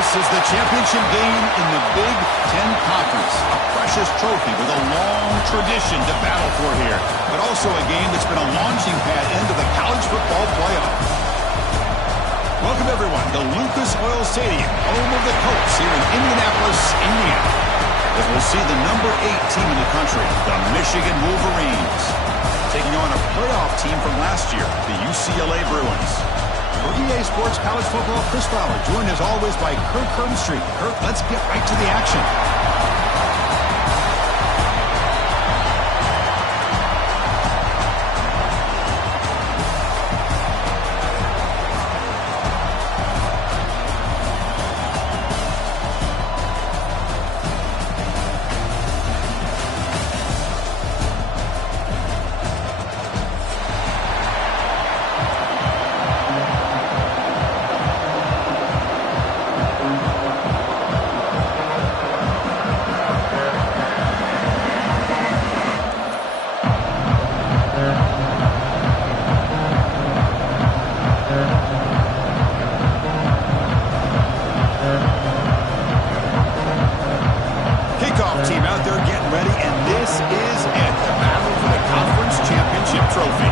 This is the championship game in the Big Ten Conference. A precious trophy with a long tradition to battle for here, but also a game that's been a launching pad into the college football playoff. Welcome, everyone, to Lucas Oil Stadium, home of the Colts here in Indianapolis, Indiana. As we'll see the number 8 team in the country, the Michigan Wolverines, taking on a playoff team from last year, the UCLA Bruins. For EA Sports College Football, Chris Fowler, joined as always by Kirk Herbstreit. Kirk, let's get right to the action. Team out there getting ready, and this is it, the battle for the conference championship trophy.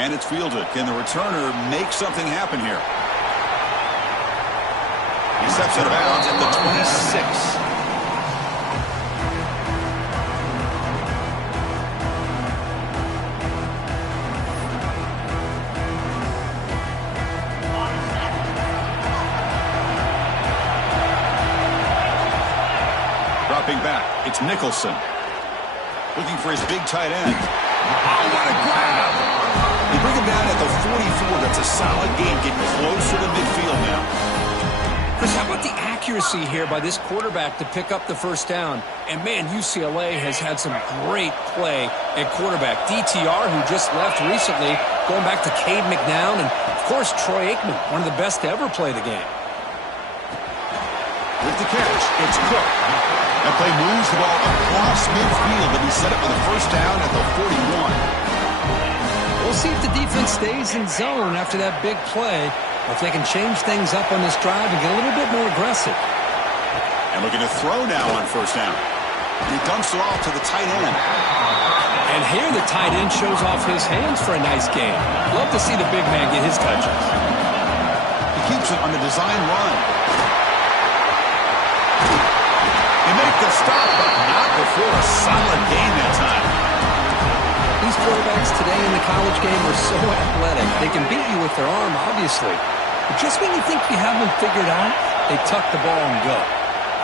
And it's fielded. Can the returner make something happen here? He steps out of bounds at the 26. Back. It's Nicholson. Looking for his big tight end. Oh, what a grab! They bring him down at the 44. That's a solid game, getting closer to midfield now. Chris, how about the accuracy here by this quarterback to pick up the first down? And, man, UCLA has had some great play at quarterback. DTR, who just left recently, going back to Cade McNown, and, of course, Troy Aikman, one of the best to ever play the game. With the catch, it's Cook. That play moves the ball across midfield, and he set it for the first down at the 41. We'll see if the defense stays in zone after that big play, or if they can change things up on this drive and get a little bit more aggressive. And looking to throw now on first down. And he dumps it off to the tight end. And here the tight end shows off his hands for a nice game. Love to see the big man get his touches. He keeps it on the design run. They make the stop, but not before a solid gain that time. These quarterbacks today in the college game are so athletic. They can beat you with their arm, obviously. But just when you think you have them figured out, they tuck the ball and go.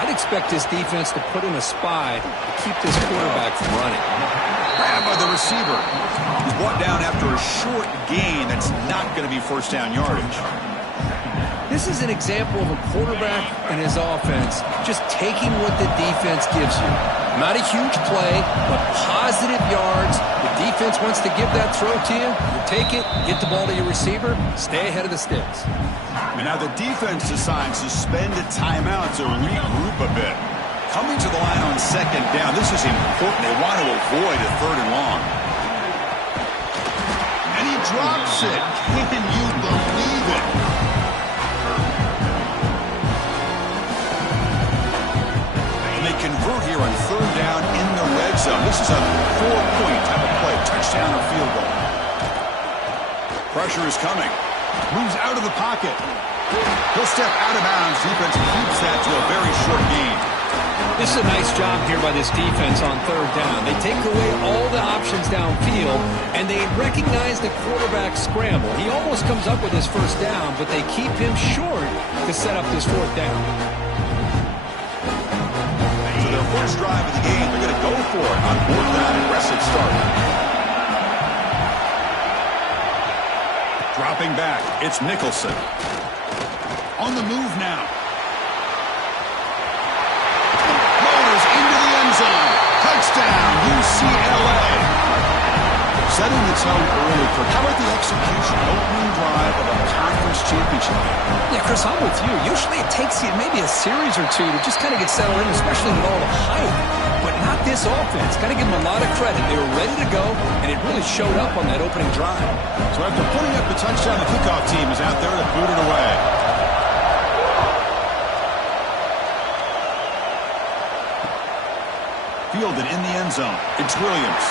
I'd expect this defense to put in a spy to keep this quarterback from running. Grabbed by the receiver. He's brought down after a short gain. That's not going to be first down yardage. This is an example of a quarterback and his offense just taking what the defense gives you. Not a huge play, but positive yards. The defense wants to give that throw to you. You take it, get the ball to your receiver, stay ahead of the sticks. And now the defense decides to spend a timeout to regroup a bit. Coming to the line on second down, this is important. They want to avoid a third and long. And he drops it. Can you believe it? Convert here on third down in the red zone. This is a 4-point type of play, touchdown or field goal. Pressure is coming. Moves out of the pocket. He'll step out of bounds. Defense keeps that to a very short gain. This is a nice job here by this defense on third down. They take away all the options downfield, and they recognize the quarterback scramble. He almost comes up with his first down, but they keep him short to set up this fourth down. First drive of the game, they're going to go for it on board that aggressive start. Dropping back, it's Nicholson. On the move now. Motors into the end zone. Touchdown, UCLA. Setting the tone early. How about the execution, opening drive of a conference championship? Yeah, Chris, I'm with you. Usually it takes you maybe a series or two to just kind of get settled in, especially with all the hype. But not this offense. Got to give them a lot of credit. They were ready to go, and it really showed up on that opening drive. So after putting up the touchdown, the kickoff team is out there to boot it away. Fielded in the end zone. It's Williams.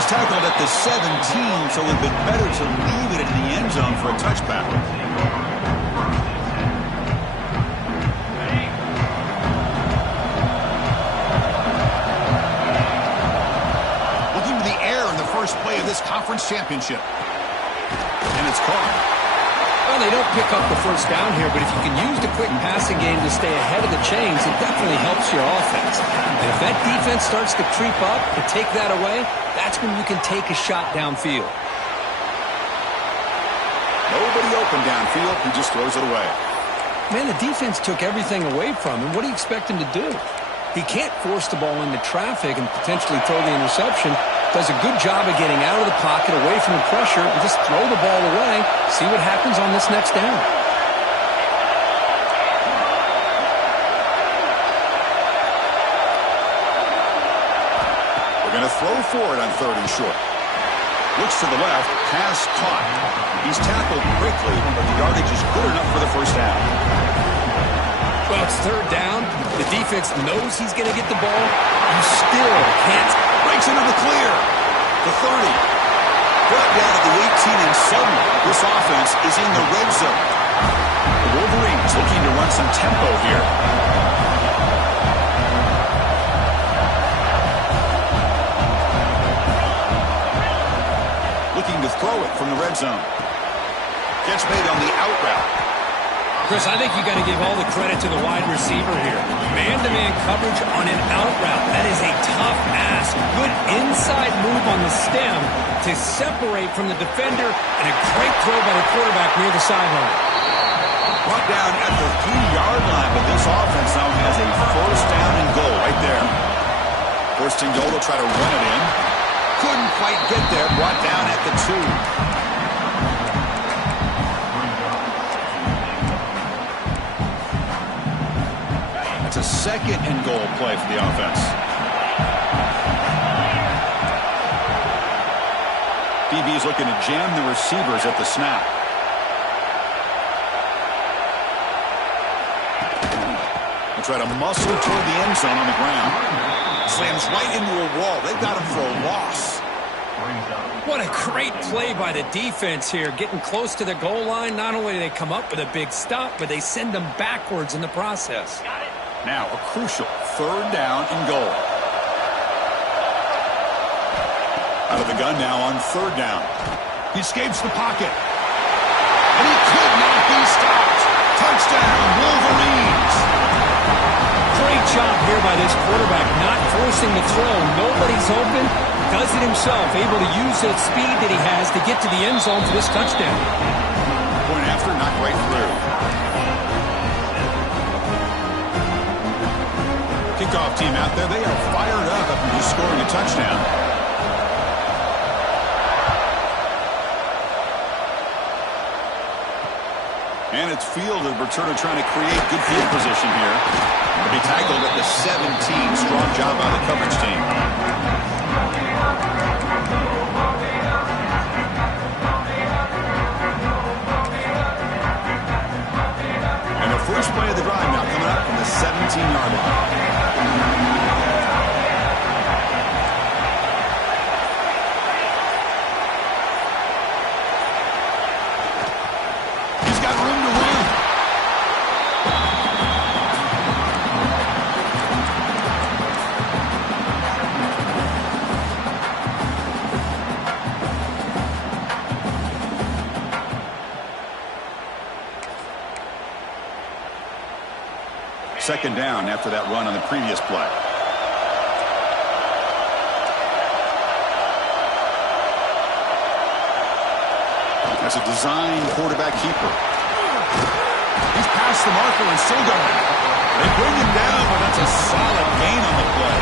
He's tackled at the 17, so it would have been better to leave it in the end zone for a touchback. Looking to the air in the first play of this conference championship. And it's caught. Well, they don't pick up the first down here, but if you can use the quick passing game to stay ahead of the chains, it definitely helps your offense. And if that defense starts to creep up and take that away, that's when you can take a shot downfield. Nobody open downfield. He just throws it away. Man, the defense took everything away from him. What do you expect him to do? He can't force the ball into traffic and potentially throw the interception. Does a good job of getting out of the pocket, away from the pressure, and just throw the ball away. See what happens on this next down. We're going to throw for it on 3rd and short. Looks to the left, pass caught. He's tackled quickly, but the yardage is good enough for the first down. Well, it's 3rd down. The defense knows he's going to get the ball. You still can't. Breaks into the clear. The 30. Brought down at the 18, and suddenly this offense is in the red zone. The Wolverines looking to run some tempo here. Looking to throw it from the red zone. Gets made on the out route. Chris, I think you got to give all the credit to the wide receiver here. Man-to-man coverage on an out route. That is a tough ask. Good inside move on the stem to separate from the defender, and a great throw by the quarterback near the sideline. Brought down at the 3-yard line, but this offense now has a first down and goal right there. First and goal to try to run it in. Couldn't quite get there. Brought down at the 2. It's a second and goal play for the offense. DB is looking to jam the receivers at the snap. They'll try to muscle toward the end zone on the ground. Slams right into a wall. They've got him for a loss. What a great play by the defense here. Getting close to the goal line, not only do they come up with a big stop, but they send them backwards in the process. Now a crucial 3rd down and goal. Out of the gun now on 3rd down. He escapes the pocket. And he could not be stopped. Touchdown, Wolverines. Great job here by this quarterback, not forcing the throw. Nobody's open. Does it himself, able to use that speed that he has to get to the end zone for this touchdown. Point after, knocked right through. Kickoff team out there, they are fired up after just scoring a touchdown. And it's fielded. Returner trying to create good field position here. To be tackled at the 17. Strong job by the coverage team. And the first play of the drive now coming up from the 17-yard line. Second down after that run on the previous play. That's a designed quarterback keeper. He's past the marker and still going. They bring him down, but that's a solid gain on the play.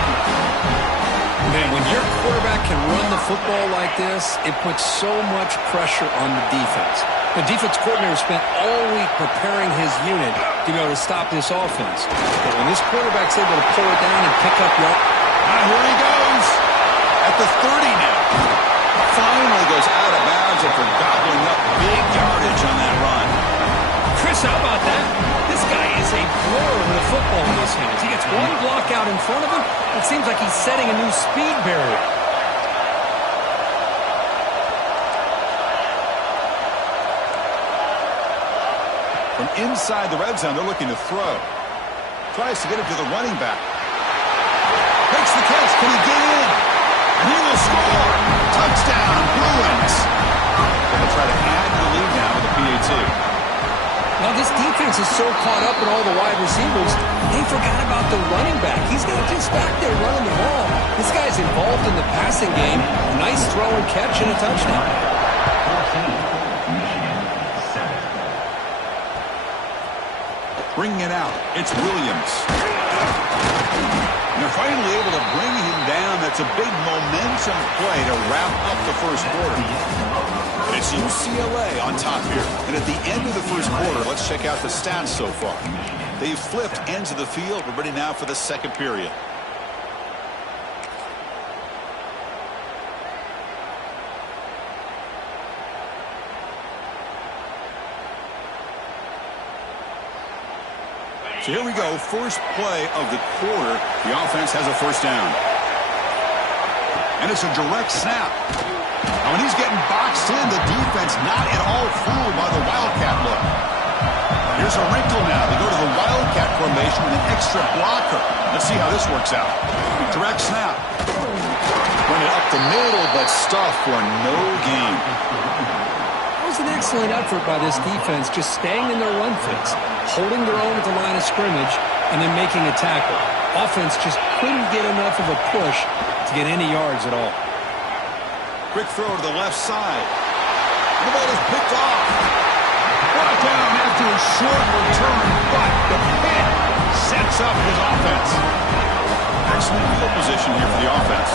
Man, when your quarterback can run the football like this, it puts so much pressure on the defense. The defense coordinator spent all week preparing his unit to be able to stop this offense. But when this quarterback's able to pull it down and pick up yards. Here he goes at the 30 now. Finally goes out of bounds after gobbling up big yardage on that run. Chris, how about that? This guy is a blower with a football in his hands. He gets one block out in front of him. It seems like he's setting a new speed barrier. From inside the red zone, they're looking to throw. Tries to get it to the running back. Makes the catch. Can he get in? And he will score. Touchdown, Bruins. They'll try to add to the lead now with the PAT. Now, this defense is so caught up in all the wide receivers, they forgot about the running back. He's got just back there running the ball. This guy's involved in the passing game. Nice throw and catch and a touchdown. Bringing it out, it's Williams. And they're finally able to bring him down. That's a big momentum play to wrap up the first quarter. And it's UCLA on top here. And at the end of the first quarter, let's check out the stats so far. They've flipped ends of the field. We're ready now for the second period. So here we go, first play of the quarter. The offense has a first down. And it's a direct snap. Now when he's getting boxed in, the defense not at all fooled by the Wildcat look. Here's a wrinkle now. They go to the Wildcat formation with an extra blocker. Let's see how this works out. Direct snap. Run it up the middle, but stuffed for no gain. That was an excellent effort by this defense, just staying in their run fits, holding their own at the line of scrimmage, and then making a tackle. Offense just couldn't get enough of a push to get any yards at all. Quick throw to the left side. The ball is picked off. Brought down after a short return, but the pick sets up his offense. Excellent field position here for the offense.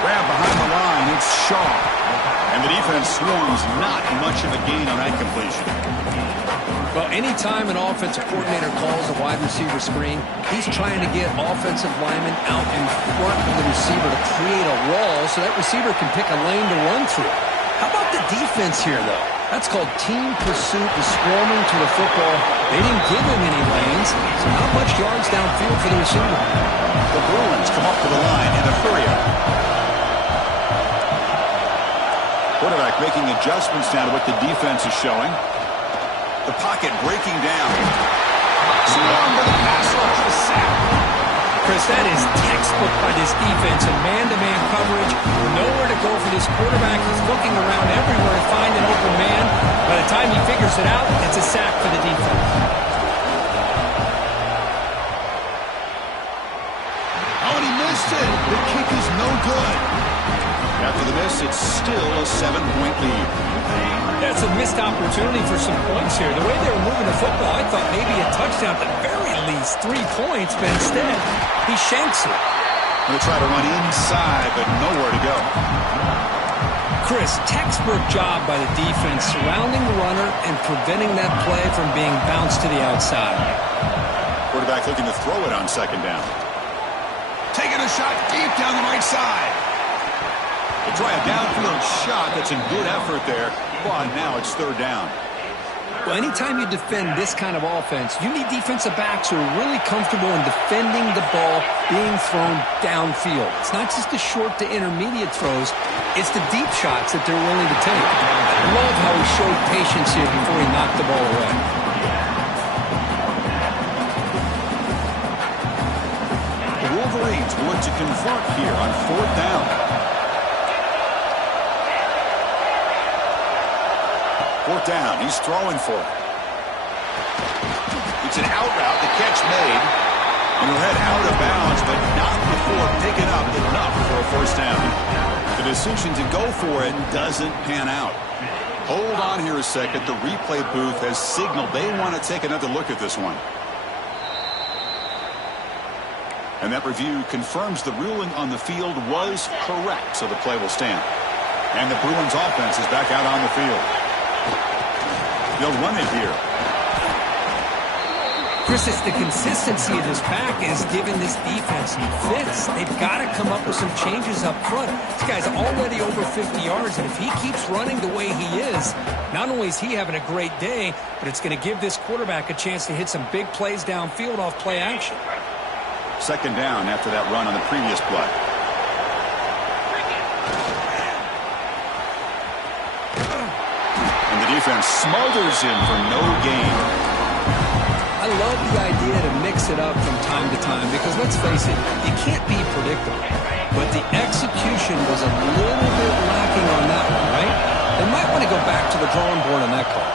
Grab behind the line, it's Shaw. And the defense swarms, not much of a gain on that completion. Well, anytime an offensive coordinator calls a wide receiver screen, he's trying to get offensive linemen out in front of the receiver to create a wall so that receiver can pick a lane to run through. How about the defense here, though? That's called team pursuit and swarming to the football. They didn't give him any lanes, so not much yards downfield for the receiver. The Bruins come up to the line in a hurry-up. Quarterback making adjustments now to what the defense is showing. The pocket breaking down. Swarmed by the pass rush, the sack. Chris, that is textbook by this defense in man-to-man coverage. Nowhere to go for this quarterback. He's looking around everywhere to find an open man. By the time he figures it out, it's a sack for the defense. Oh, and he missed it. The kick is no good. After the miss, it's still a 7-point lead. That's a missed opportunity for some points here. The way they were moving the football, I thought maybe a touchdown at the very least, 3 points, but instead, he shanks it. Going to try to run inside, but nowhere to go. Chris, textbook job by the defense, surrounding the runner and preventing that play from being bounced to the outside. Quarterback looking to throw it on second down. Taking a shot deep down the right side. They try a downfield shot. That's a good effort there, but now it's third down. Well, anytime you defend this kind of offense, you need defensive backs who are really comfortable in defending the ball being thrown downfield. It's not just the short to intermediate throws. It's the deep shots that they're willing to take. I love how he showed patience here before he knocked the ball away. The Wolverines will look to convert here on fourth down. Fourth down, he's throwing for it. It's an out route, the catch made. And he'll head out of bounds, but not before picking up enough for a first down. The decision to go for it doesn't pan out. Hold on here a second. The replay booth has signaled they want to take another look at this one. And that review confirms the ruling on the field was correct, so the play will stand. And the Bruins offense is back out on the field. They'll run it here. Chris, it's the consistency of this back is giving this defense some fits. They've got to come up with some changes up front. This guy's already over 50 yards, and if he keeps running the way he is, not only is he having a great day, but it's going to give this quarterback a chance to hit some big plays downfield off play action. Second down after that run on the previous play. And the defense smothers him for no gain. I love the idea to mix it up from time to time because, let's face it, you can't be predictable. But the execution was a little bit lacking on that one, right? They might want to go back to the drawing board on that call.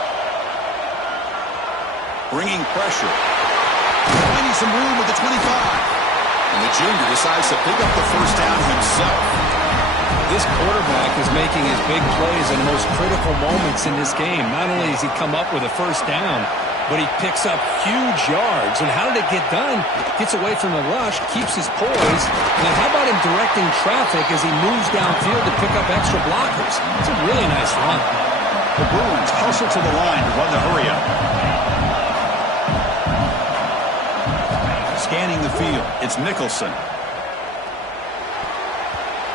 Bringing pressure. Finding some room with the 25. And the junior decides to pick up the first down himself. This quarterback is making his big plays in the most critical moments in this game. Not only has he come up with a first down, but he picks up huge yards. And how did it get done? Gets away from the rush, keeps his poise. And then how about him directing traffic as he moves downfield to pick up extra blockers? It's a really nice run. The Bruins hustle to the line to run the hurry up. Scanning the field, it's Nicholson.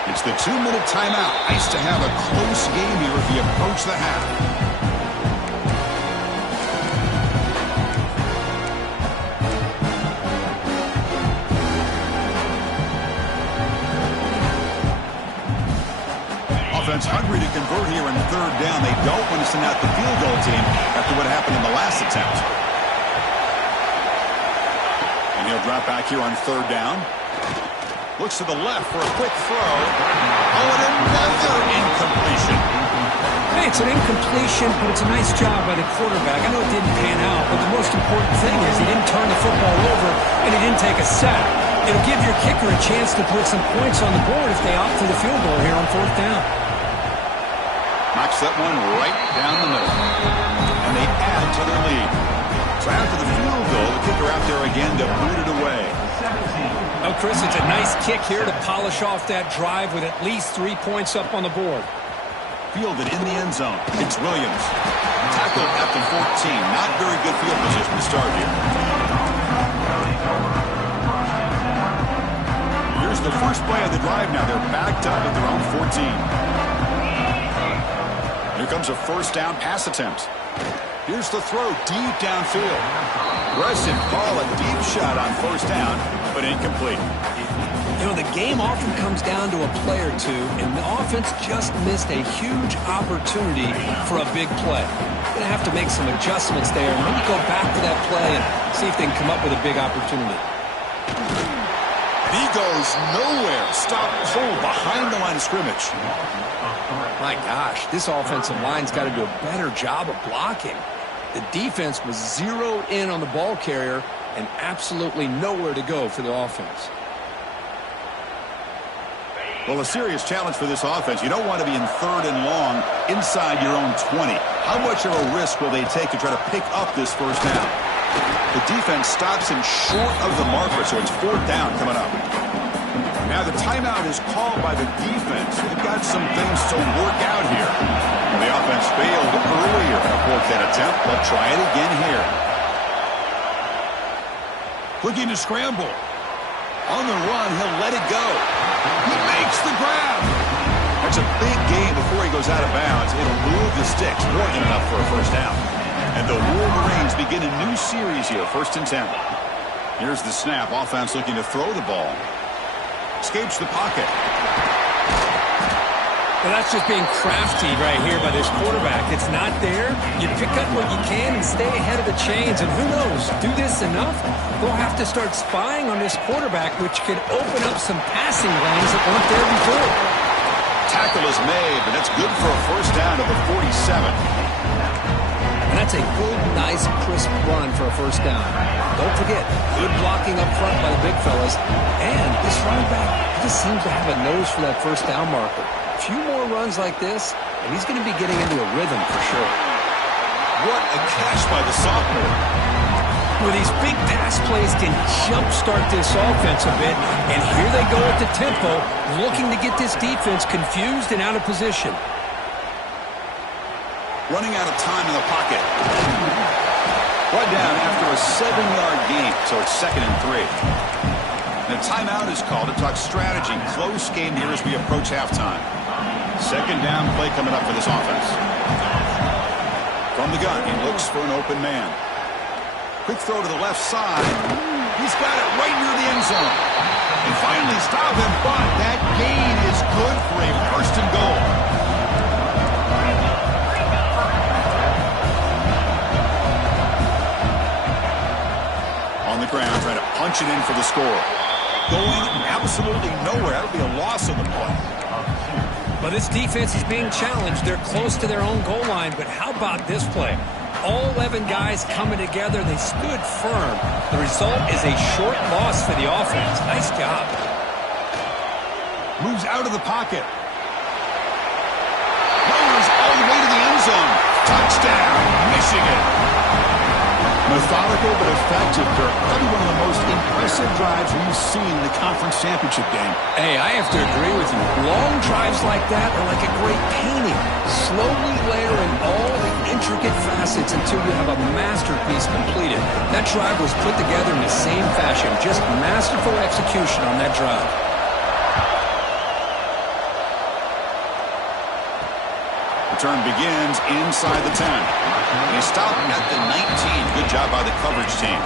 It's the 2-minute timeout. Nice to have a close game here as we approach the half. Offense hungry to convert here on third down. They don't want to send out the field goal team after what happened in the last attempt. And he'll drop back here on third down. Looks to the left for a quick throw. Oh, and another incompletion. Hey, it's an incompletion, but it's a nice job by the quarterback. I know it didn't pan out, but the most important thing is he didn't turn the football over and he didn't take a sack. It'll give your kicker a chance to put some points on the board if they opt for the field goal here on fourth down. Knocks that one right down the middle. And they add to their lead. So after the field goal, the kicker out there again to boot it away. Oh, Chris, it's a nice kick here to polish off that drive with at least 3 points up on the board. Fielded in the end zone. It's Williams. Tackled at the 14. Not very good field position to start here. Here's the first play of the drive now. They're backed up at their own 14. Here comes a first down pass attempt. Here's the throw deep downfield. Aggressive call, a deep shot on first down, but incomplete. You know, the game often comes down to a play or two, and the offense just missed a huge opportunity for a big play. Going to have to make some adjustments there, and maybe go back to that play and see if they can come up with a big opportunity. And he goes nowhere. Stop cold behind the line of scrimmage. My gosh, this offensive line's got to do a better job of blocking. The defense was zeroed in on the ball carrier and absolutely nowhere to go for the offense. Well, a serious challenge for this offense. You don't want to be in third and long inside your own 20. How much of a risk will they take to try to pick up this first down? The defense stops him short of the marker, so it's fourth down coming up. Now the timeout is called by the defense. They've got some things to work out here. The offense failed earlier to abort that attempt. They'll try it again here. Looking to scramble. On the run, he'll let it go. He makes the grab. That's a big gain before he goes out of bounds. It'll move the sticks, more than enough for a first down. And the Wolverines begin a new series here, 1st and 10. Here's the snap. Offense looking to throw the ball. Escapes the pocket. Well, that's just being crafty right here by this quarterback. It's not there. You pick up what you can and stay ahead of the chains. And who knows, do this enough, they'll have to start spying on this quarterback, which could open up some passing lanes that weren't there before. Tackle is made, but that's good for a first down to the 47. And that's a good, nice, crisp run for a first down. Don't forget, good blocking up front by the big fellas. And this running back just seems to have a nose for that first down marker. A few more runs like this, and he's going to be getting into a rhythm for sure. What a catch by the sophomore. Well, these big pass plays can jumpstart this offense a bit, and here they go at the tempo, looking to get this defense confused and out of position. Running out of time in the pocket. Brought down after a 7-yard gain, so it's 2nd and 3. And a timeout is called to talk strategy. Close game here as we approach halftime. 2nd down play coming up for this offense. From the gun, he looks for an open man. Quick throw to the left side. He's got it right near the end zone. They finally stop him, but that gain is good for a 1st and goal. On the ground, trying to punch it in for the score. Going absolutely nowhere. That'll be a loss of the play. But this defense is being challenged. They're close to their own goal line, but how about this play? All 11 guys coming together. They stood firm. The result is a short loss for the offense. Nice job. Moves out of the pocket. Rolls all the way to the end zone. Touchdown, Michigan. Methodical but effective, Dirk. Probably one of the most impressive drives we've seen in the conference championship game. Hey, I have to agree with you. Long drives like that are like a great painting. Slowly layering all the intricate facets until you have a masterpiece completed. That drive was put together in the same fashion. Just masterful execution on that drive. Return begins inside the 10. They stop at the 19. Good job by the coverage team.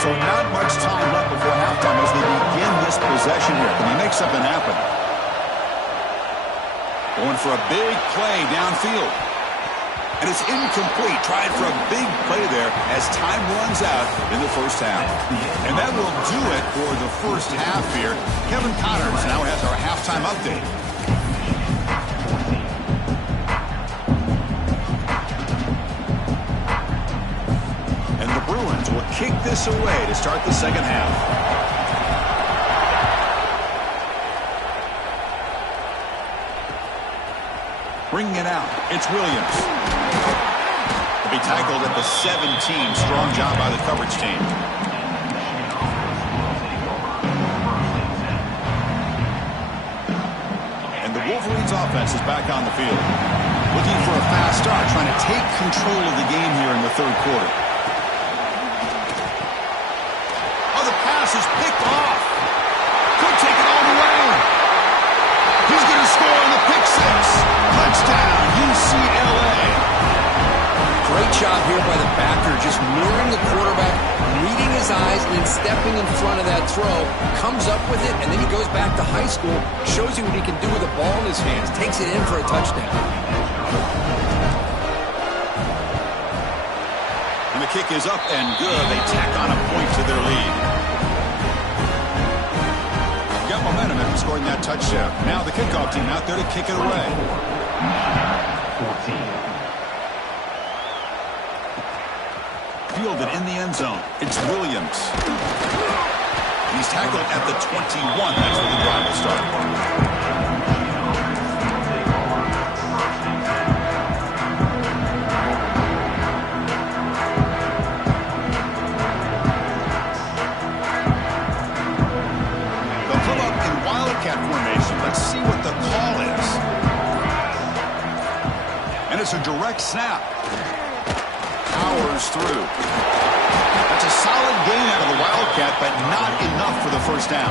So not much time left before halftime as they begin this possession here. Can he make something happen? Going for a big play downfield. And it's incomplete. Tried for a big play there as time runs out in the first half. And that will do it for the first half here. Kevin Connors now has our halftime update. And the Bruins will kick this away to start the second half. Bringing it out, it's Williams. He'll be tackled at the 17. Strong job by the coverage team. And the Wolverines offense is back on the field. Looking for a fast start, trying to take control of the game here in the third quarter. Oh, the pass is picked off. Could take it all the way. He's going to score on the pick six. Touchdown, UCLA. Great job here by the backer, just mirroring the quarterback, reading his eyes, and then stepping in front of that throw. Comes up with it, and then he goes back to high school, shows you what he can do with the ball in his hands, takes it in for a touchdown. And the kick is up and good. They tack on a point to their lead. Got momentum after scoring that touchdown. Now the kickoff team out there to kick it away. 14. Fielded in the end zone. It's Williams. And he's tackled at the 21. That's where the drive will start. They'll come up in Wildcat formation. Let's see what the call is. And it's a direct snap. Powers through. That's a solid gain out of the Wildcat, but not enough for the first down.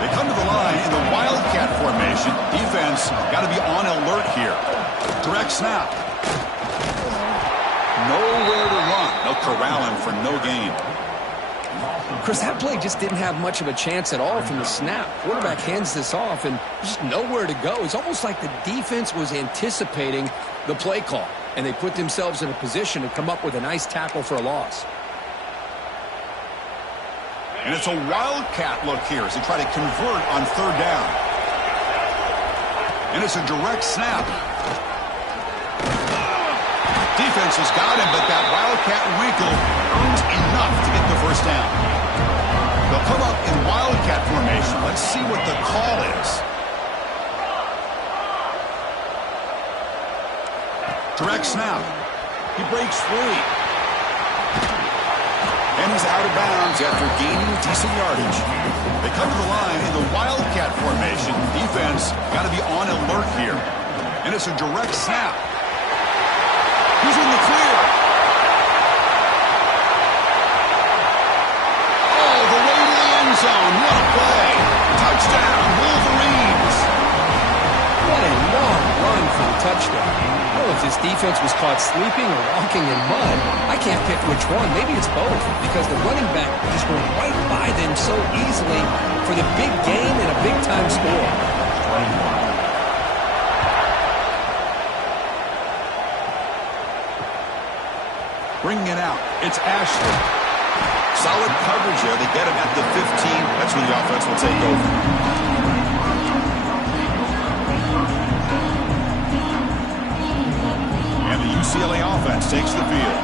They come to the line in the Wildcat formation. Defense got to be on alert here. Direct snap. Nowhere to run. They'll corral him for no gain. Chris, that play just didn't have much of a chance at all from the snap. Quarterback hands this off and just nowhere to go. It's almost like the defense was anticipating the play call, and they put themselves in a position to come up with a nice tackle for a loss. And it's a Wildcat look here as they try to convert on third down. And it's a direct snap. Defense has got him, but that Wildcat wrinkle earns enough to get the first down. They'll come up in Wildcat formation. Let's see what the call is. Direct snap. He breaks free. And he's out of bounds after gaining decent yardage. They come to the line in the Wildcat formation. Defense got to be on alert here. And it's a direct snap. He's in the clear. Oh, the way to the end zone. What a play. Touchdown, Wolverines. What a long run for the touchdown. I don't know if this defense was caught sleeping or walking in mud. I can't pick which one. Maybe it's both, because the running back just went right by them so easily for the big gain and a big-time score. Bringing it out. It's Ashley. Solid coverage there. They get him at the 15. That's where the offense will take over. And the UCLA offense takes the field.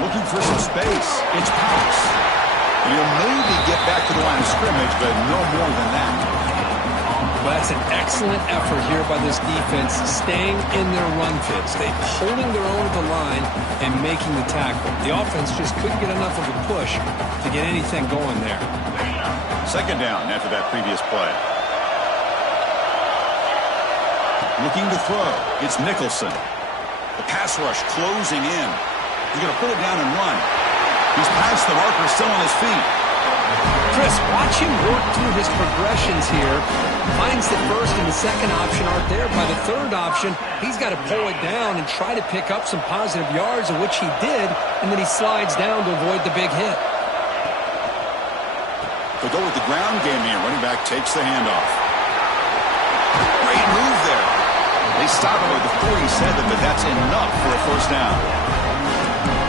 Looking for some space. It's Powers. He'll maybe get back to the line of scrimmage, but no more than that. Well, that's an excellent effort here by this defense, staying in their run fits. They holding their own at the line and making the tackle. The offense just couldn't get enough of a push to get anything going there. Second down after that previous play. Looking to throw. It's Nicholson. The pass rush closing in. He's going to pull it down and run. He's past the marker, still on his feet. Chris, watch him work through his progressions here. Finds the first and the second option aren't there. By the third option, he's got to pull it down and try to pick up some positive yards, of which he did, and then he slides down to avoid the big hit. They'll go with the ground game here. Running back takes the handoff. Great move there. They stop him at the 47, but that's enough for a first down.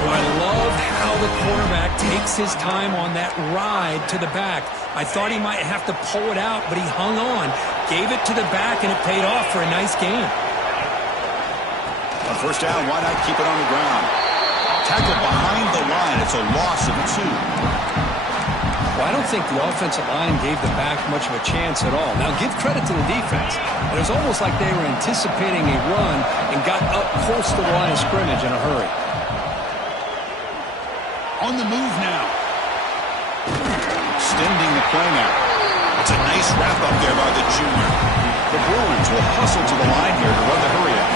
Well, I love how the quarterback takes his time on that ride to the back. I thought he might have to pull it out, but he hung on, gave it to the back, and it paid off for a nice gain. On first down, why not keep it on the ground? Tackle behind the line. It's a loss of 2. Well, I don't think the offensive line gave the back much of a chance at all. Now, give credit to the defense. It was almost like they were anticipating a run and got up close to the line of scrimmage in a hurry. On the move now. Extending the play now. It's a nice wrap-up there by the junior. The Bruins will hustle to the line here to run the hurry out.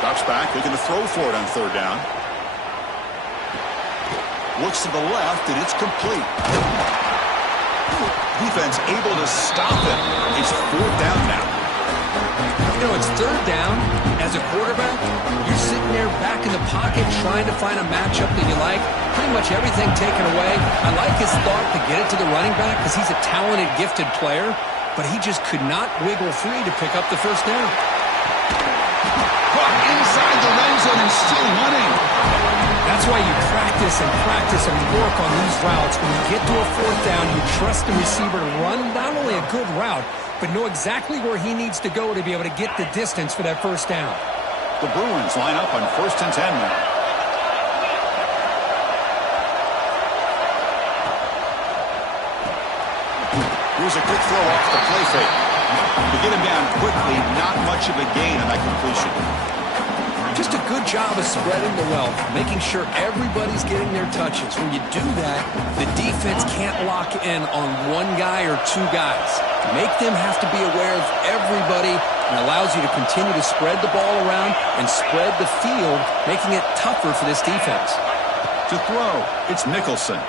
Drops back, looking to throw for it on third down. Looks to the left, and it's complete. Defense able to stop it. It's fourth down now. You know, it's third down. As a quarterback, you're sitting there back in the pocket trying to find a matchup that you like. Pretty much everything taken away. I like his thought to get it to the running back because he's a talented, gifted player, but he just could not wiggle free to pick up the first down. Caught inside the red zone and still running. That's why you practice and work on these routes. When you get to a fourth down, you trust the receiver to run not only a good route, but know exactly where he needs to go to be able to get the distance for that first down. The Bruins line up on 1st and 10 now. Here's a quick throw off the play fake. To get him down quickly, not much of a gain on that completion. Just a good job of spreading the wealth, making sure everybody's getting their touches. When you do that, the defense can't lock in on one guy or two guys. Make them have to be aware of everybody, and allows you to continue to spread the ball around and spread the field, making it tougher for this defense. To throw, it's Nicholson.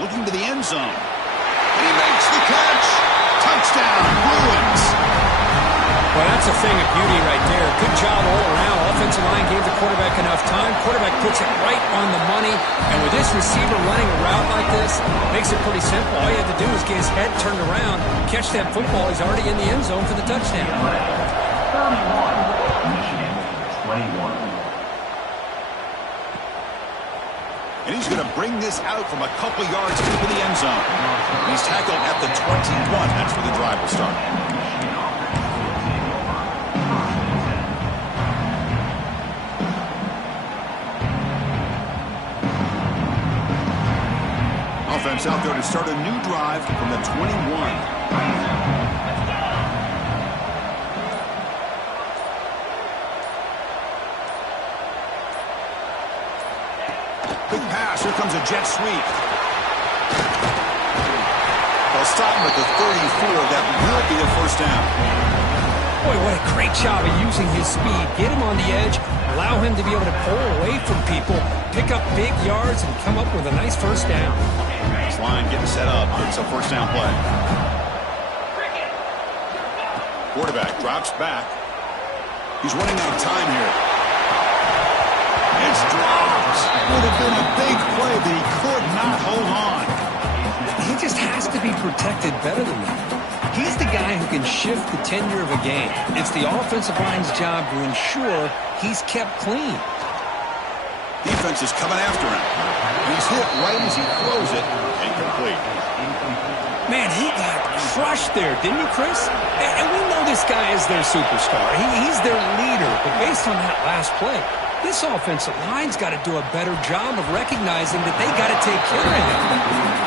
Looking to the end zone. And he makes the catch. Touchdown, Bruins. Well, that's a thing of beauty right there. Good job all around. Offensive line gave the quarterback enough time. Quarterback puts it right on the money. And with this receiver running a route like this, makes it pretty simple. All you have to do is get his head turned around, catch that football. He's already in the end zone for the touchdown. 31, Michigan 21. And he's going to bring this out from a couple yards deep in the end zone. He's tackled at the 21. That's where the drive will start. Offense out there to start a new drive from the 21. Big pass. Here comes a jet sweep. They'll stop him at the 34. That will be a first down. Boy, what a great job of using his speed. Get him on the edge, allow him to be able to pull away from people, pick up big yards, and come up with a nice first down. This line getting set up. It's a first down play. Quarterback drops back. He's running out of time here. It's dropped. Would have been a big play, but he could not hold on. He just has to be protected better than that. He's the guy who can shift the tenure of a game. It's the offensive line's job to ensure he's kept clean. Defense is coming after him. He's hit right as he throws it. Incomplete. Man, he got crushed there, didn't you, Chris? And we know this guy is their superstar. He's their leader. But based on that last play, this offensive line's got to do a better job of recognizing that they got to take care of him.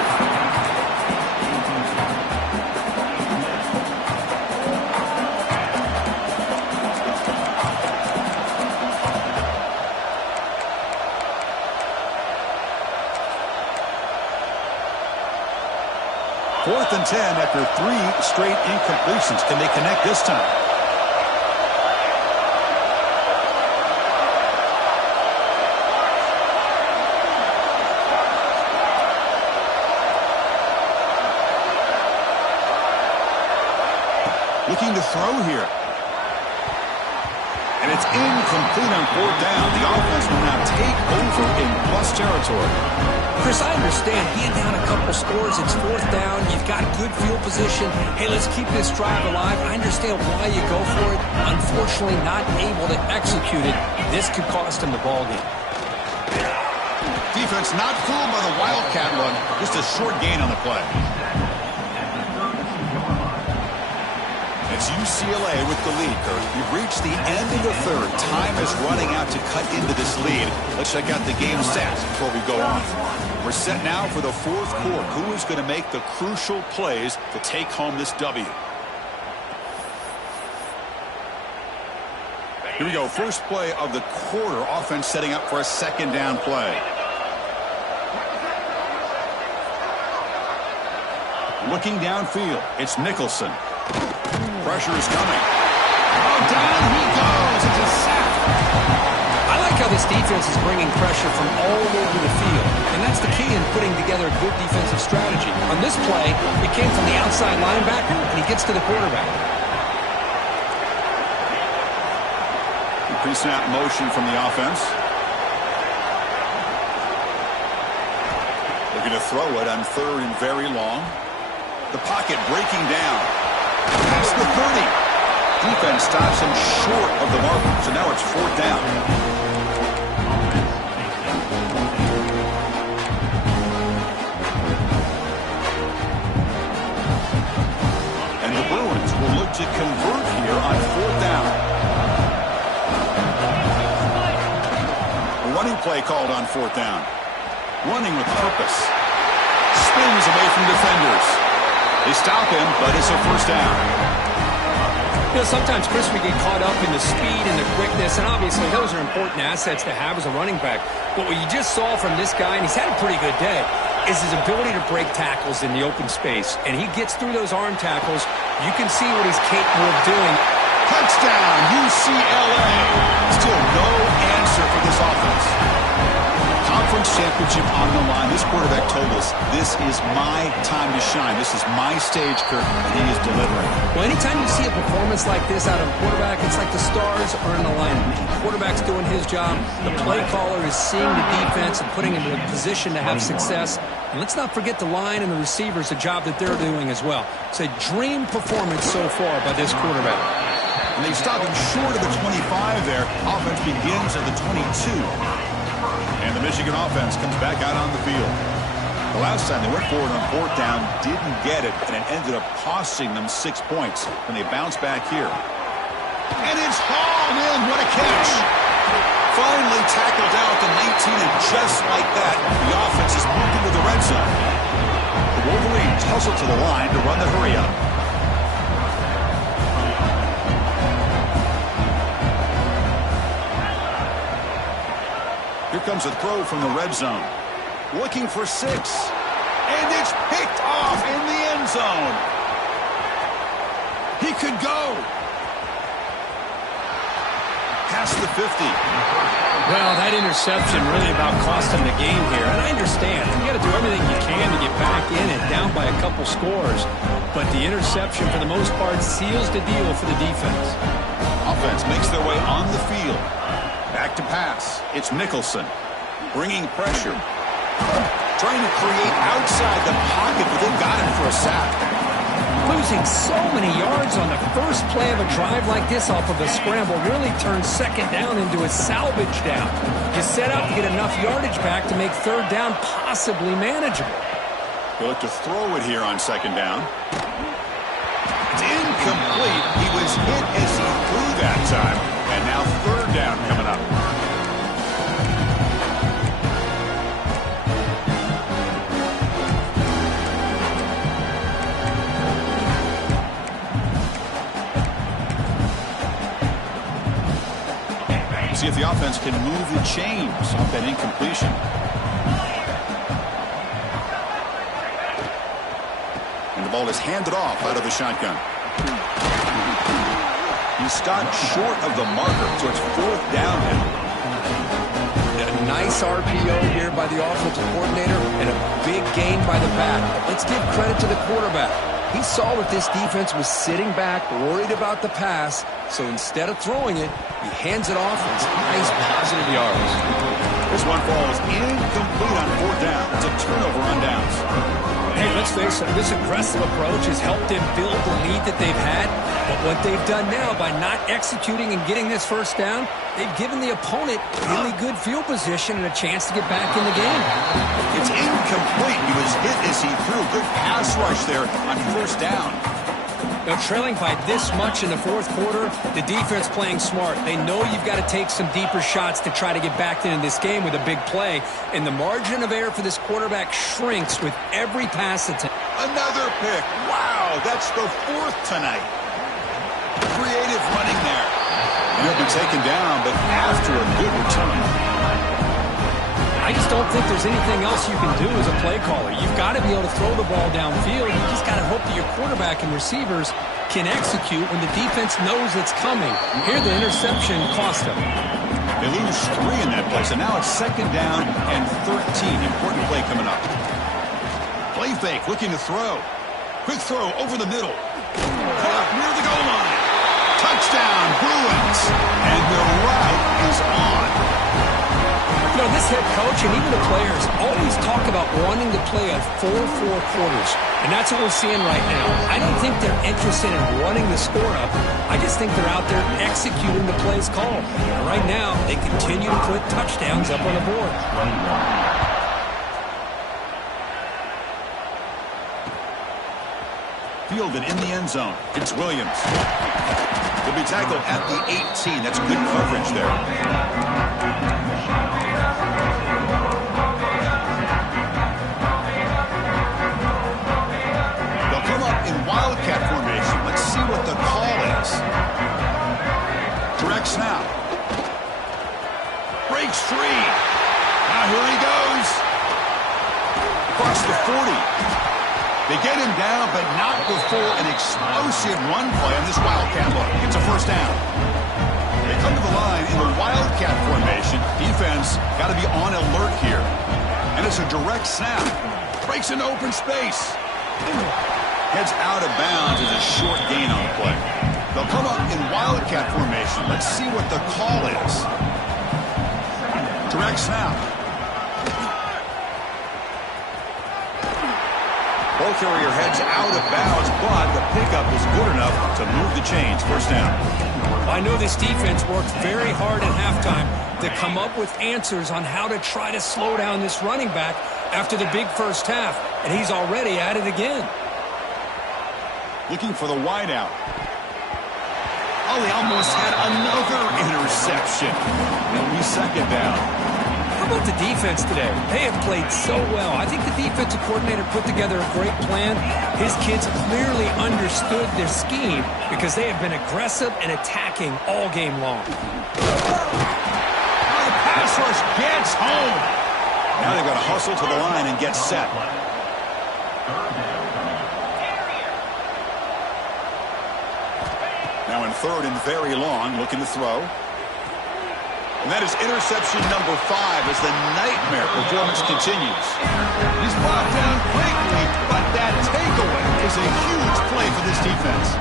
Fourth and 10 after 3 straight incompletions. Can they connect this time? Looking to throw here. And it's incomplete on fourth down. The offense will now take over in plus territory. Chris, I understand being down a couple scores, it's fourth down, you've got good field position. Hey, let's keep this drive alive. I understand why you go for it. Unfortunately, not able to execute it. This could cost him the ball game. Defense not fooled by the Wildcat run. Just a short gain on the play. It's UCLA with the lead, Kirk. We've reached the end of the third. Time is running out to cut into this lead. Let's check out the game stats before we go on. We're set now for the fourth quarter. Who is going to make the crucial plays to take home this W? Here we go. First play of the quarter. Offense setting up for a second down play. Looking downfield. It's Nicholson. Pressure is coming. Oh, down he goes. It's a sack. I like how this defense is bringing pressure from all over the field. And that's the key in putting together a good defensive strategy. On this play, it came from the outside linebacker, and he gets to the quarterback. Pre-snap motion from the offense. Looking to throw it on third and very long. The pocket breaking down. Past the 30. Defense stops him short of the mark, so now it's fourth down. And the Bruins will look to convert here on fourth down. A running play called on fourth down. Running with purpose. Spins away from defenders. They stop him, but it's a first down. You know, sometimes, Chris, we get caught up in the speed and the quickness, and obviously those are important assets to have as a running back. But what you just saw from this guy, and he's had a pretty good day, is his ability to break tackles in the open space. And he gets through those arm tackles. You can see what he's capable of doing. Touchdown, UCLA. Still no answer for this offense. Conference championship on the line. This quarterback told us, this is my time to shine. This is my stage, Kirk, and he is delivering. Well, anytime you see a performance like this out of a quarterback, it's like the stars are in alignment. The quarterback's doing his job. The play caller is seeing the defense and putting him in a position to have success. And let's not forget the line and the receivers, the job that they're doing as well. It's a dream performance so far by this quarterback. And they stop him short of the 25 there. Offense begins at the 22. And the Michigan offense comes back out on the field. The last time they went forward on fourth down, didn't get it, and it ended up costing them 6 points when they bounced back here. And it's hauled in. What a catch. Finally tackled down at the 19, and just like that, the offense is moved into the red zone. The Wolverines hustle to the line to run the hurry-up. Here comes a throw from the red zone. Looking for 6. And it's picked off in the end zone. He could go. Past the 50. Well, that interception really about cost him the game here. And I understand. You got to do everything you can to get back in and down by a couple scores. But the interception, for the most part, seals the deal for the defense. Offense makes their way on the field. Back to pass. It's Nicholson. Bringing pressure. Trying to create outside the pocket, but they've got him for a sack. Losing so many yards on the first play of a drive like this off of a scramble really turns second down into a salvage down. You set out to get enough yardage back to make third down possibly manageable. They'll look to throw it here on second down. It's incomplete. He was hit as he threw that time. And now third down coming up. See if the offense can move the chains off that incompletion. And the ball is handed off out of the shotgun. He stopped short of the marker, so it's fourth down now. A nice RPO here by the offensive coordinator and a big gain by the back. Let's give credit to the quarterback. He saw that this defense was sitting back, worried about the pass, so instead of throwing it, he hands it off, and it's nice positive yards. This one falls incomplete on fourth down. It's a turnover on downs. Hey, let's face it, this aggressive approach has helped them build the lead that they've had, but what they've done now by not executing and getting this first down, they've given the opponent really good field position and a chance to get back in the game. It's incomplete. He was hit as he threw. Good pass rush there on first down. Now, trailing by this much in the fourth quarter, the defense playing smart. They know you've got to take some deeper shots to try to get back into this game with a big play, and the margin of error for this quarterback shrinks with every pass attempt. Another pick. Wow, that's the fourth tonight. Creative running there. And he'll be taken down, but after a good return. I just don't think there's anything else you can do as a play caller. You've got to be able to throw the ball downfield. You just got to hope that your quarterback and receivers can execute when the defense knows it's coming. Here, the interception cost them. They lose 3 in that play, so now it's second down and 13. Important play coming up. Play fake, looking to throw. Quick throw over the middle. Caught near the goal line. Touchdown, Bruins. And the route is on. You know, this head coach and even the players always talk about wanting to play a 4-4 quarters, and that's what we're seeing right now. I don't think they're interested in running the score up. I just think they're out there executing the plays called. And right now, they continue to put touchdowns up on the board. Fielded in the end zone. It's Williams. He'll be tackled at the 18. That's good coverage there. Wildcat formation. Let's see what the call is. Direct snap. Breaks free. Now here he goes. Across the 40. They get him down, but not before an explosive run play on this Wildcat look. It's a first down. They come to the line in the Wildcat formation. Defense got to be on alert here. And it's a direct snap. Breaks into open space. Heads out of bounds as a short gain on the play. They'll come up in Wildcat formation. Let's see what the call is. Direct snap. Ball carrier heads out of bounds, but the pickup is good enough to move the chains. First down. I know this defense worked very hard at halftime to come up with answers on how to try to slow down this running back after the big first half, and he's already at it again. Looking for the wideout. Oh, he almost had another interception. It'll be second down. How about the defense today? They have played so well. I think the defensive coordinator put together a great plan. His kids clearly understood their scheme because they have been aggressive and attacking all game long. The pass rush gets home. Now they've got to hustle to the line and get set. Now in third and very long, looking to throw. And that is interception number 5 as the nightmare performance continues. He's brought down quickly, but that takeaway is a huge play for this defense.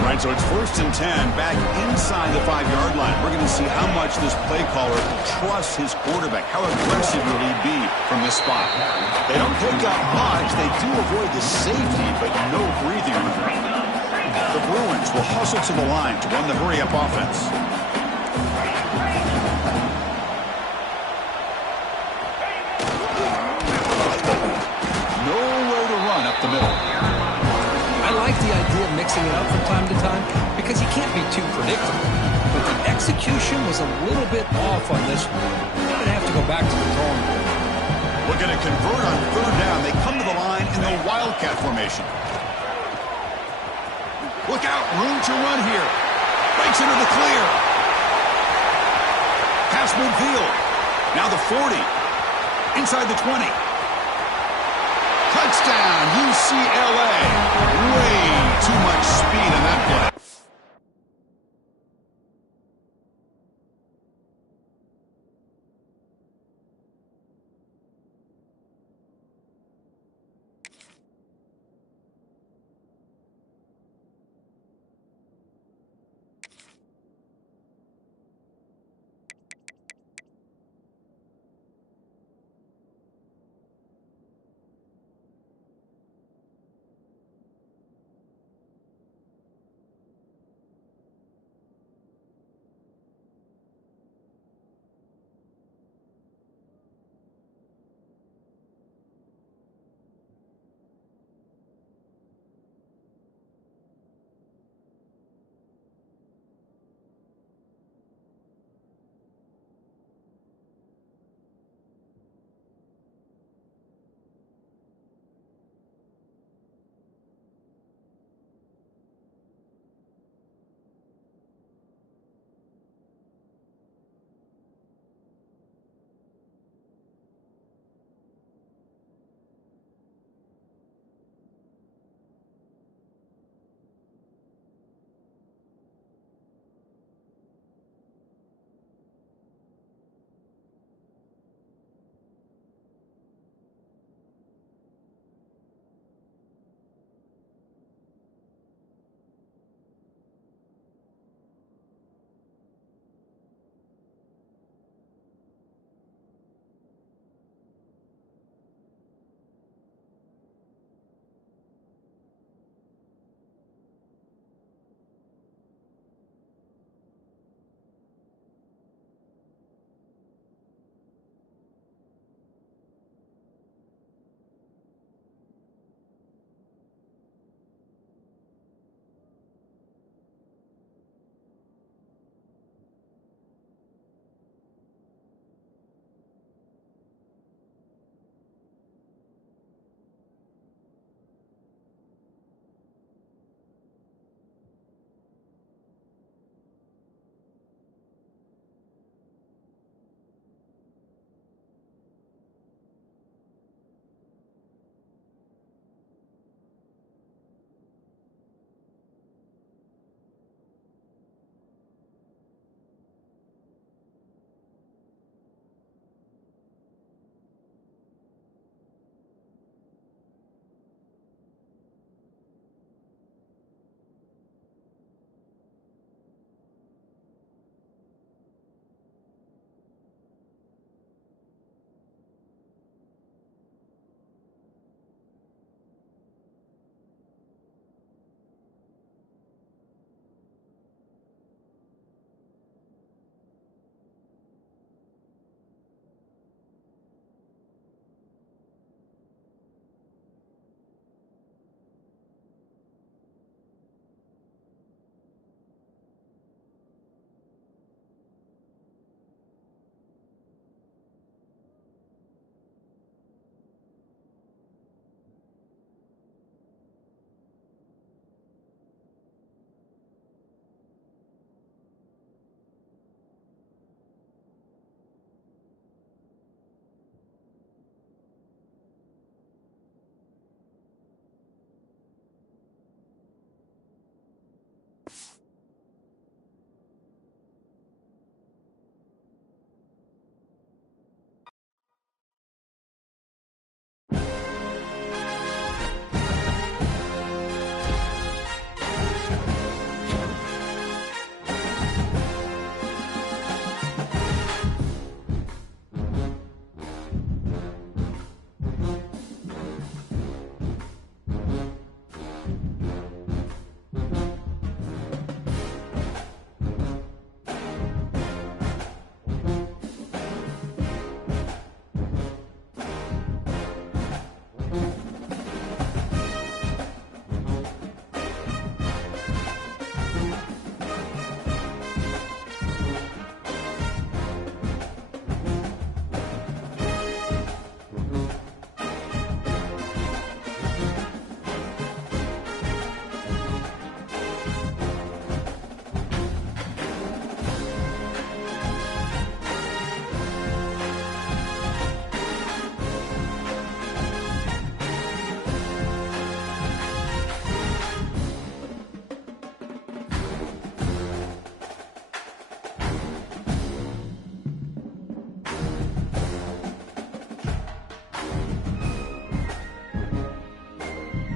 Right, so it's first and 10, back inside the 5-yard line. We're going to see how much this play caller trusts his quarterback. How aggressive will he be from this spot? They don't pick up much. They do avoid the safety, but no breathing room. The Bruins will hustle to the line to run the hurry-up offense. Nowhere to run up the middle. I like the idea of mixing it up from time to time because you can't be too predictable. But the execution was a little bit off on this one. They're going to have to go back to the drawing board. We're going to convert on third down. They come to the line in the Wildcat formation. Look out, room to run here. Breaks into the clear. Pass midfield. Now the 40. Inside the 20. Touchdown, UCLA. Way